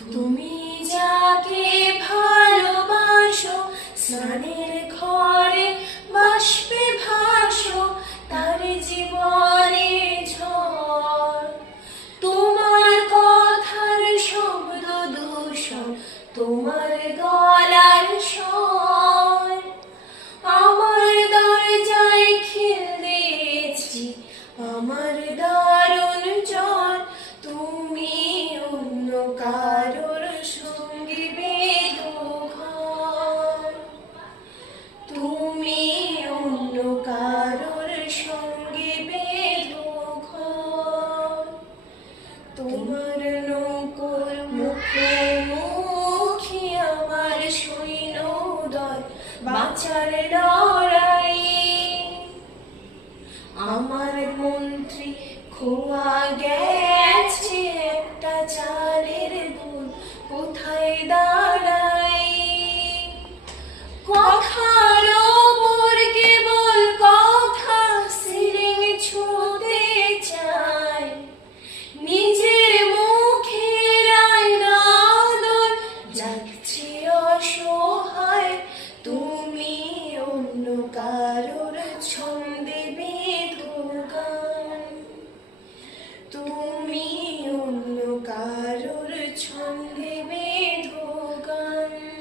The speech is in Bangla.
তুমি যাকে ভালোবাসো, স্নানের ঘরে বাষ্পে ভাসো, তার জীবনে ঝড়। তোমার কথার শব্দ দূষণ, তোমার গলার স্বর। আমার দরজায় খিল দিয়েছি, আমার দারুণ জ্বর। তুমি অন্য কারোর সঙ্গে বেঁধো ঘর, তুমি অন্য কারোর সঙ্গে বেঁধো ঘর। তোমার নৌকোর মুখোমুখি আমার সৈন্যদল, বাঁচার লড়াই। আমার মন্ত্রী খোয়া গেছে